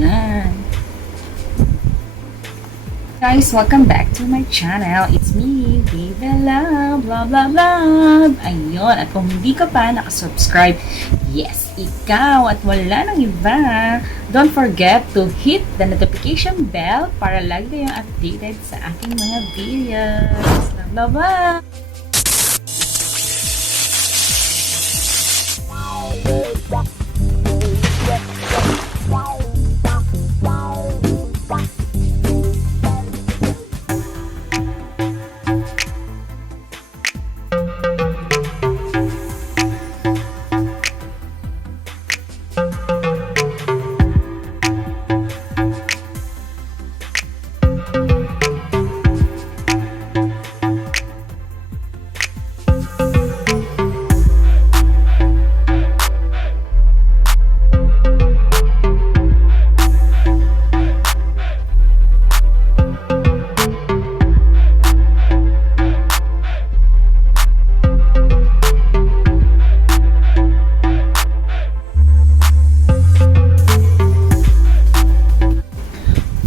Yan. Guys, welcome back to my channel. It's me, Baby Love, blah blah blah. Ayun, at kung hindi ka pa nakasubscribe, yes, ikaw at wala nang iba, don't forget to hit the notification bell para lagi kayong updated sa aking mga videos. Blah blah blah.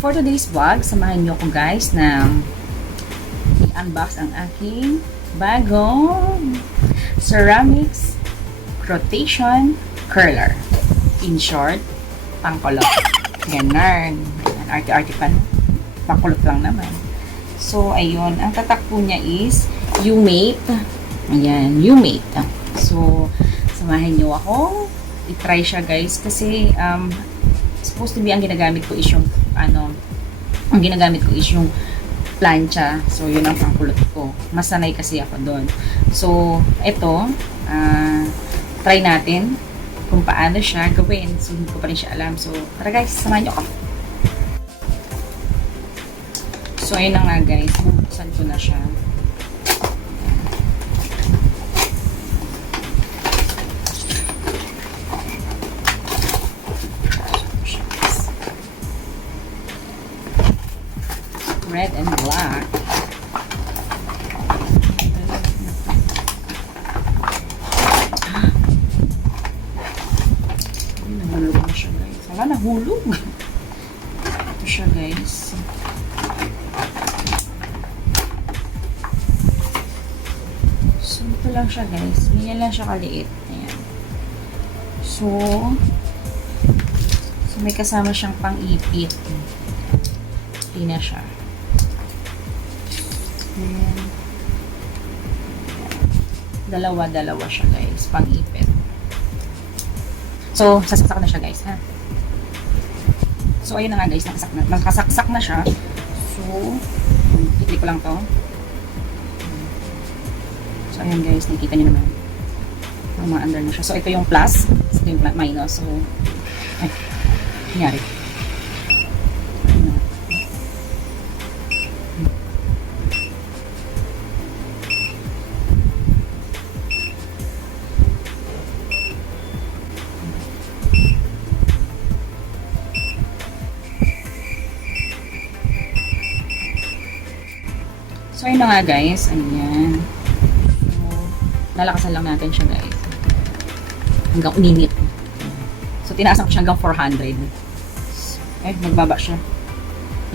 For today's vlog, samahan niyo ko guys na i-unbox ang aking bagong ceramics rotation curler. In short, pangkulot. Ganun. Arte-arte pa. Pangkulot lang naman. So, ayun. Ang tatak po niya is Umate. Ayan, Umate. So, samahan niyo ako. I-try siya guys kasi supposed to be ang ginagamit ko is yung ang ginagamit ko is yung plancha. So, yun ang pangkulot ko. Masanay kasi ako doon. So, ito, try natin kung paano siya gawin. So, hindi ko pa rin siya alam. So, tara guys, samahan nyo ako. So, ayun na nga guys. Bubuksan ko na siya. Red and black. Nahulog na siya guys. Wala, nahulog. Ito siya guys. So, ito lang siya guys. Ganyan lang siya kaliit. Ayan. So, may kasama siyang pang-ipit. Ito na siya. Ayan. Dalawa-dalawa siya guys, pang-ipit. So, sasaksak na siya guys, ha? So, ayun na nga guys, nakasaksak na siya. So, i-click ko lang to. So, ayun guys, nakikita nyo naman. Under na siya. So, ito yung plus, ito yung minus. So, ay, nangyari. So, ayun na nga guys. Ayan. So, lalakasan lang natin siya guys. Hanggang uminit. So, tinaasan ko siya hanggang 400. Ay, nagbaba siya.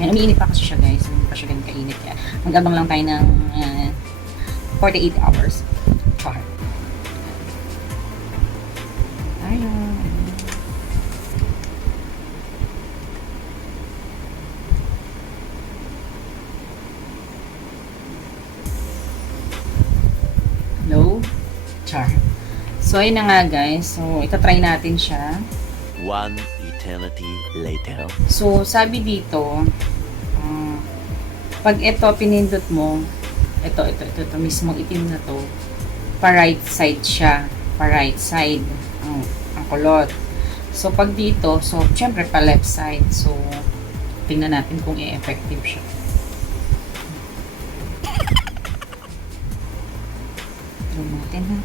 Ayan, umiinit pa kasi siya guys. Hindi pa siya ganun kainit. Kaya, mag-abang lang tayo ng 48 hours. Char. Ayun. Hello? Char. So, ayun na nga guys. So, itatry natin siya. One eternity later. So, sabi dito, pag ito pinindot mo, ito mismong itim na to, pa-right side siya. Pa-right side ang kulot. So, pag dito, so, syempre pa-left side. So, tingnan natin kung i-effective siya. Natin ha.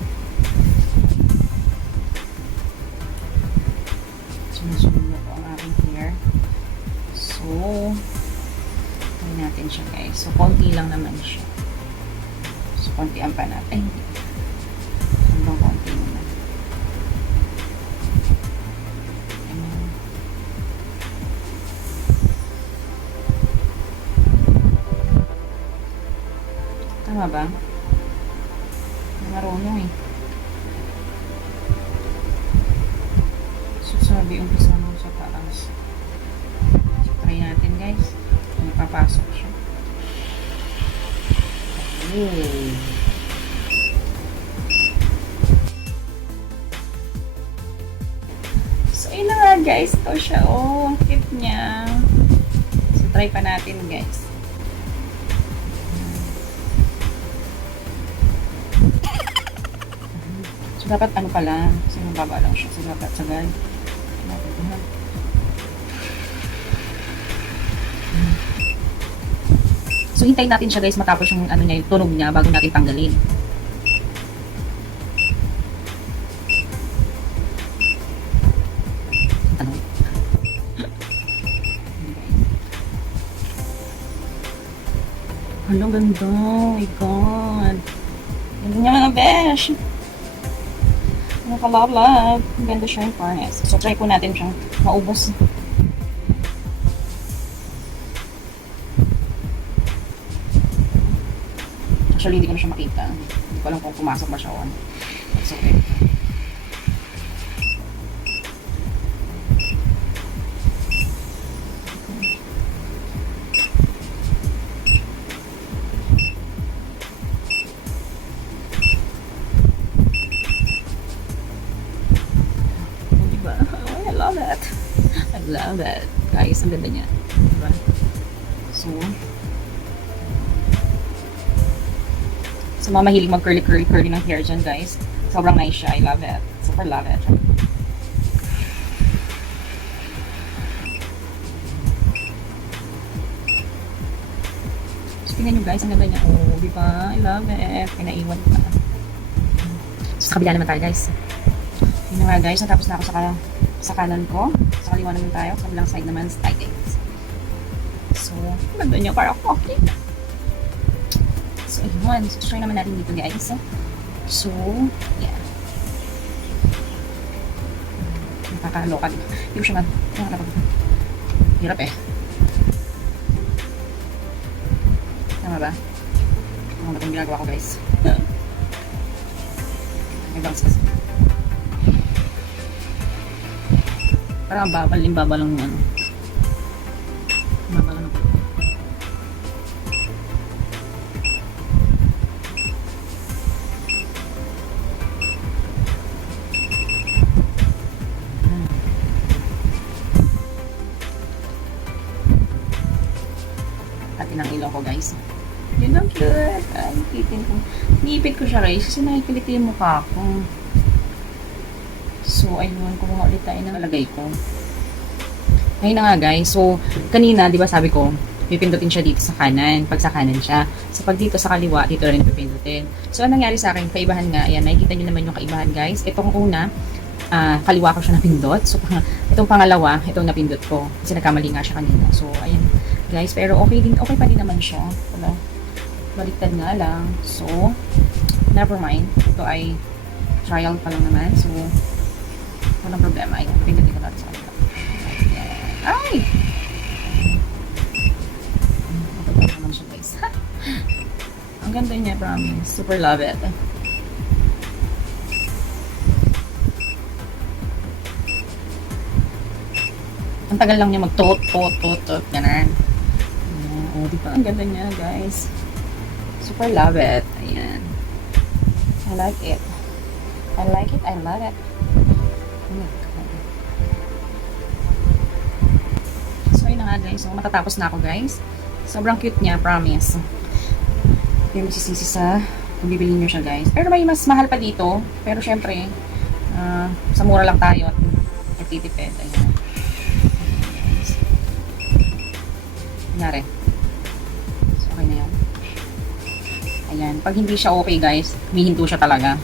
Sinusunod ko ang aking hair. So, try natin siya guys. So, konti lang naman siya. So, konti ang pa natin. Hanggang konti naman. Tama ba? Marunong eh. So, sabi, umpisa mo sa taas. So, try natin guys. Napapasok siya. Oh. So, yun na nga guys. Ito siya. Oh, ang cute niya. So, try pa natin guys. So, dapat ano pala. Kasi mababa lang siya. So, dapat sagad. So, hintayin natin siya guys matapos yung ano niya, yung tunog niya bago natin tanggalin. Ano? Ano ganda. Oh my God. Ganda niya mga besh. Nakalablab. Ganda siya yung furnace. So, try po natin siyang maubos. Actually, hindi ko na siya makita. Hindi ko alam kung pumasok ba siya o ano. It's okay. Diba? Oh, I love it. I love it. Guys, ang ganda niya. Diba? So, sa mga mahilig mag-curly ng hair dyan, guys. Sobrang nice siya. I love it. Super love it. So, tingnan nyo guys, ang ganda niya. Oh, diba? I love it. Pinaiwan pa. So, sa kabila naman tayo, guys. Yun na nga, guys. Natapos na ako sa kanan ko. Sa kaliwa naman tayo. Sa kabilang side naman, side guys. So, ang ganda niya. Parang okay. So, ayun. So, try naman natin dito, guys. So, yeah. Nakakaloka dito. Hindi ko siya hirap eh. Tama ba? Tama ba itong ginagawa ko, guys? May bangs kasi. Parang babal lang ano. Babal lang. Ng ilaw ko guys. Yun ang cute. Ay, nipit ko siya guys kasi nakikiliti yung mukha ko. So, ayun. Kumuha ulit tayo ng lagay ko. Ayun na nga guys. So, kanina, di ba sabi ko, pipindutin siya dito sa kanan. Pag sa kanan siya. So, pag dito sa kaliwa, dito rin pipindutin. So, anong nangyari sa akin? Kaibahan nga. Ayan, nakikita nyo naman yung kaibahan guys. Itong una, kaliwa ko siya napindot. So, itong pangalawa, itong napindot ko. Kasi nagkamali nga siya kanina. So, ayun. Guys, pero okay pa din naman siya. Wala, baliktad nga lang. So, never mind. Ito ay trial pa lang naman. So, walang problema. Ayan, pindutin ko natin sa kanila. Ay! Napagod naman siya, guys. Ang ganda niya, promise. Super love it. Ang tagal lang niya mag-tot. Ganun. Oh, di ba? Ang ganda niya, guys. Super love it. Ayan. I like it. I like it. I love it. Oh my God. So, yun na nga, guys. So, matatapos na ako, guys. Sobrang cute niya, promise. Yung masisisi sa kung bibili nyo siya, guys. Pero may mas mahal pa dito. Pero, syempre, sa mura lang tayo at nagtitipid. Ayan. Nangyari. Okay na yan. Ayan. Pag hindi siya okay, guys, humihinto siya talaga.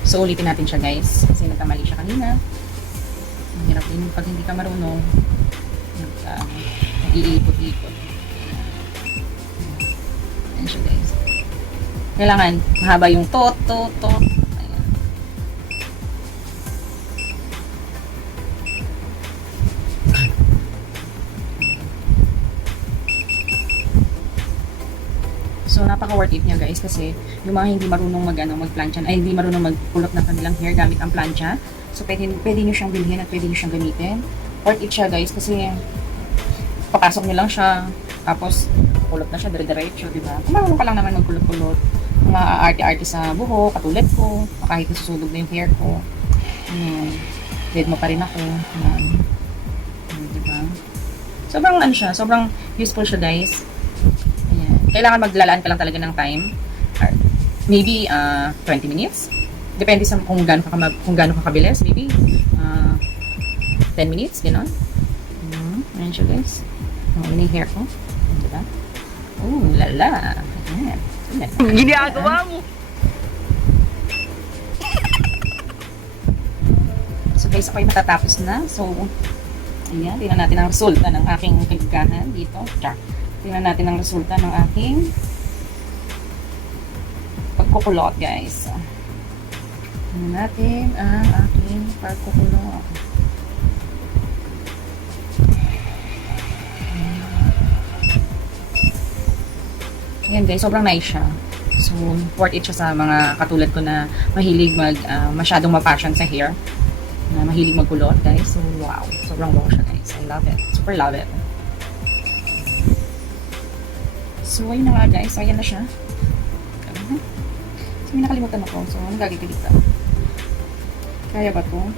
So, ulitin natin siya, guys. Kasi nagkamali siya kanina. Ang hirap din pag hindi ka marunong. Iikot-ikot. Ayan siya, guys. Kailangan mahaba yung tot. Ayan. So, napaka-worth it niya guys kasi yung mga hindi marunong magplancha, ay hindi marunong magkulot ng kanilang hair gamit ang plancha. So, pwede nyo siyang bilhin at pwede nyo siyang gamitin. Worth it siya guys kasi papasok nyo lang siya, tapos kulot na siya, dire-diretso, diba? Kung marunong ka lang naman magkulot-kulot, mga arte-arte sa buhok, katulad ko, kahit nasusunog na yung hair ko, dead mo pa rin ako. Diba? Sobrang ano siya, sobrang useful siya guys. Ayan. Kailangan maglalaan ka lang talaga ng time. Maybe 20 minutes. Depende sa kung gaano ka kabilis. Maybe 10 minutes, gano'n. Ayan siya guys. Ini hair ko. Diba? Oh, lala. Ayan. Ginagawa mo. So guys, ako'y matatapos na. So, ayan. Tingnan natin ang resulta ng aking kagagahan dito. Tingnan natin ang resulta ng aking pagkukulot guys. Tingnan natin ang aking pagkukulot. Ayan guys, sobrang nice siya. So, worth it siya sa mga katulad ko na mahilig masyadong ma-passion sa hair. Na mahilig magkulot guys. So, wow. Sobrang wow siya guys. I love it. Super love it. So, ayun na nga guys. So, ayan na siya. So, may nakalimutan ako. So, ano gagawin ko dito? Kaya ba ito?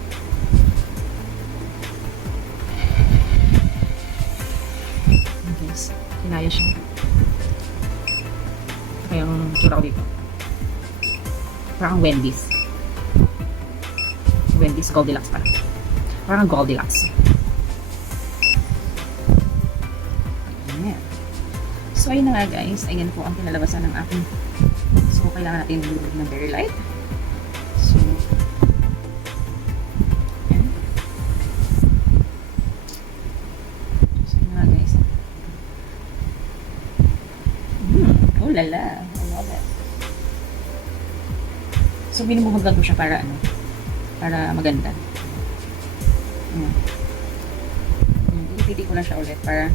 Guys, kinaya siya. Yung tsura ko dito. Parang Wendy's. Wendy's Goldilocks pala. Parang Goldilocks. Ayan. So, ayun na nga guys. Ayan po ang kinalabasan ng aking. So, kailangan natin ng very light. So, ayan. So, ayun na nga guys. Oh lala. I love it. So, binubuhugan ko siya para ano? Para maganda. Ipiti ko lang siya ulit para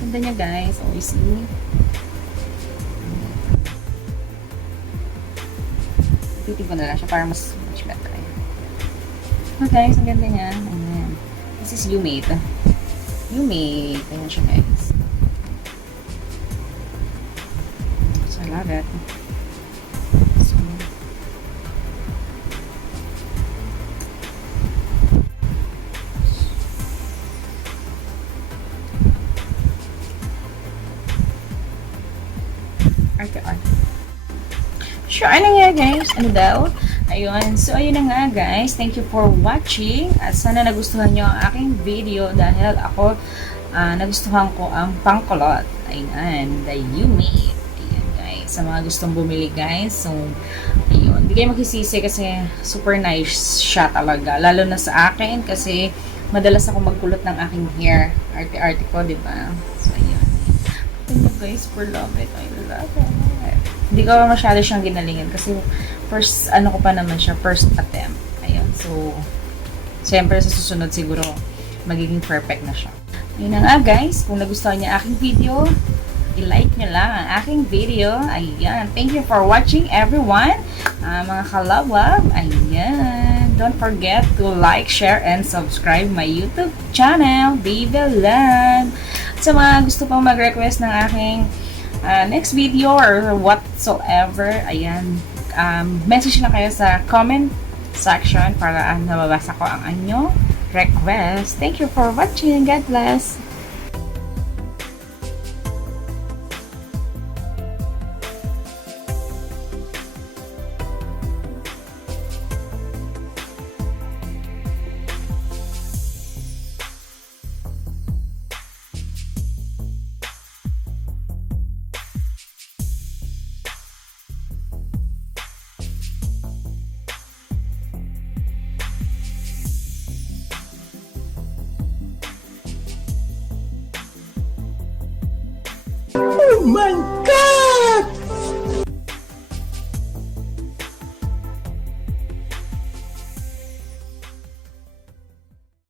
ganda niya guys. Oh, you see? Ipiti ko na lang siya para mas much better. Okay guys, ang ganda niya. Ayan. This is Umate. Umate. Ayan siya guys. So, I love it. So, arte-arte. Sure, ano nga guys? Ano daw? Ayun. So, ayun na nga guys. Thank you for watching. At sana nagustuhan nyo ang aking video dahil ako nagustuhan ko ang pangkulot. Ayan. The Umate. Ayan guys. Sa mga gustong bumili guys. So, ayun. Hindi kayo magsisisi kasi super nice siya talaga. Lalo na sa akin kasi madalas ako magkulot ng aking hair. Arte-arte ko, diba? So, ayun. Thank you guys for love it. I love it. Hindi ko masyado siyang ginalingan kasi first attempt. Ayun. So, siyempre sa susunod siguro magiging perfect na siya. Ayun na nga guys. Kung nagustuhan niyo aking video, i-like nyo lang ang aking video. Ayan. Thank you for watching everyone. Mga kalawag. Ayan. Don't forget to like, share, and subscribe my YouTube channel. Viva Land! Sa mga gusto pang mag-request ng aking next video or whatsoever, ayan, message na kayo sa comment section para nababasa ko ang anyo request. Thank you for watching. God bless. Oh my